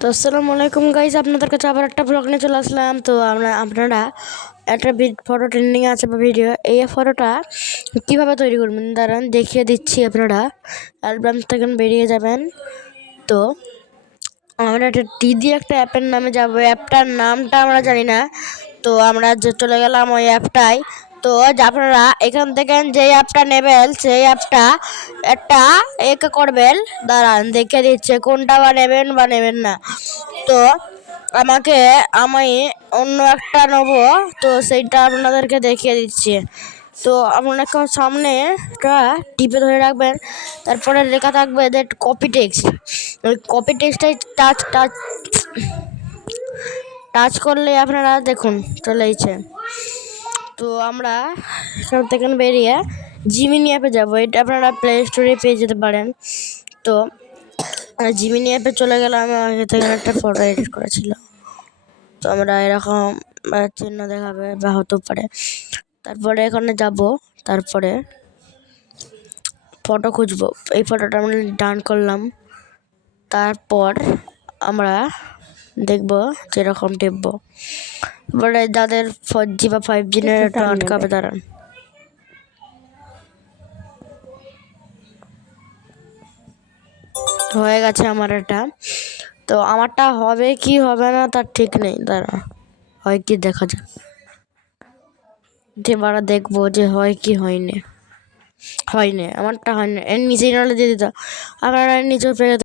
তো আসসালামু আলাইকুম গাইস, আপনাদের কাছে আবার একটা ব্লগ নিয়ে চলে আসলাম। তো আপনারা একটা ফটো ট্রেন্ডিং আছে বা ভিডিও, এই ফটোটা কীভাবে তৈরি করবেন দাঁড়ান দেখিয়ে দিচ্ছি। আপনারা অ্যালবাম থেকে বেরিয়ে যাবেন। তো আমরা একটা একটা অ্যাপের নামে যাবো, অ্যাপটার নামটা আমরা জানি না। তো আমরা চলে গেলাম ওই অ্যাপটায়। তো আপনারা এখান থেকে যে অ্যাপটা নেবেন সেই অ্যাপটা একটা করবেন, দাঁড়ান দেখে দিচ্ছে কোনটা বা নেবেন না। তো আমি অন্য একটা নেবো, তো সেইটা আপনাদেরকে দেখিয়ে দিচ্ছি। তো আপনারা সামনে টিপে ধরে রাখবেন, তারপরে লেখা থাকবে যে কপি টেক্সট। ওই কপি টেক্সটাই টাচ করলে আপনারা দেখুন চলে এসেছে। তো আমরা এখান থেকে বেরিয়ে জিমিনি অ্যাপে যাবো। এটা আপনারা প্লে স্টোরে পেয়ে যেতে পারেন। তো জিমিনি অ্যাপে চলে গেলাম, আগে থেকে একটা ফটো এডিট করেছিল। তো আমরা এরকম চিহ্ন দেখাবে বা হতে পারে। তারপরে এখানে যাব, তারপরে ফটো খুঁজবো। এই ফটোটা আমরা ডান করলাম। তারপর আমরা দেখবো যেরকম টিপবো। তারপরে যাদের 4G বা 5G নেট আটকাবে দাঁড়ান। হয়ে গেছে আমার এটা। তো আমারটা হবে কি হবে না তার ঠিক নেই, দাঁড়া হয় কি দেখা যাক। এবার দেখবো যে হয় কি হয়নি। আমারটা হয়নি, এর নিচেই নাহলে দিয়ে দিত, আপনারা নিচেও পেয়ে